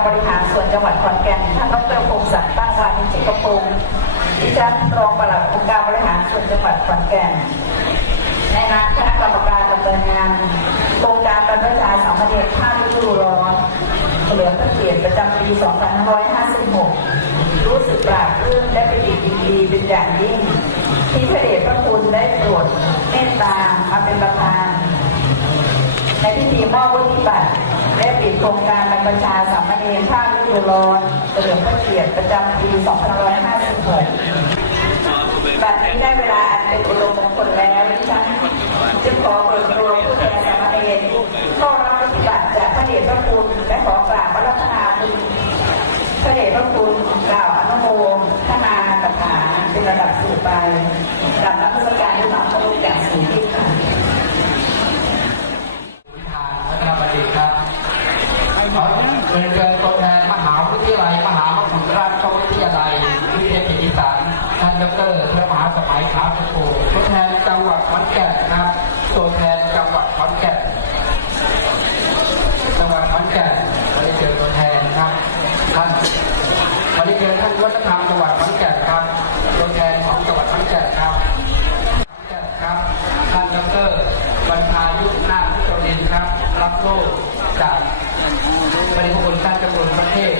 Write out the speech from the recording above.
การบริหารส่วนจังหวัดขอนแก่นท่านดรพงศักดิ์ตั้งวานิชิกพงศ์ดิฉันรองปลัดองค์การบริหารส่วนจังหวัดขอนแก่นในนามคณะกรรมการดำเนินงานโครงการบรรพชาสามเณรภาคฤดูร้อนเฉลิมพระเกียรติประจำปี 2556 รู้สึกปลาบปลื้มและเป็นดีดีเป็นอย่างยิ่ง ที่พระเดชพระคุณได้โปรดเมตตามาเป็นประธาน ในพิธีมอบวุฒิบัตรและปิดโครงการบรรพชาสามเณรภาคฤดูร้อนเฉลิมพระเกียรติประจำปี 2556 บัดนี้ได้เวลาอันเป็นอุดมมงคลแล้วดิฉันจึงขอเปิดตัวผู้แทนสามเณรเข้ารับปฏิบัติจากพระเดชพระคุณและขอกราบพระรัตนาคุณพระเดชพระคุณกล่าวอนุโมทนาคาถาเป็นระดับสูงไปกราบนัก เป็นเชิญตัวแทนมหาวิทยาลัย มหามกุฏราชวิทยาลัยวิทยาศาสตร์อีสานท่านดรพระมหาสมัยขาสุโขตัวแทนจังหวัดขอนแก่นครับตัวแทนจังหวัดขอนแก่นจังหวัดขอนแก่นขอเรียนเชิญตัวแทนครับท่านขอเรียนเชิญท่านวัฒนธรรมจังหวัดขอนแก่นครับตัวแทนของจังหวัดขอนแก่นครับครับท่านดรบรรพายุนาคโจรินครับ รับโล่จาก ปริคุณท่านจำนวนประเทศอีกราศีเอกดีสวัสดี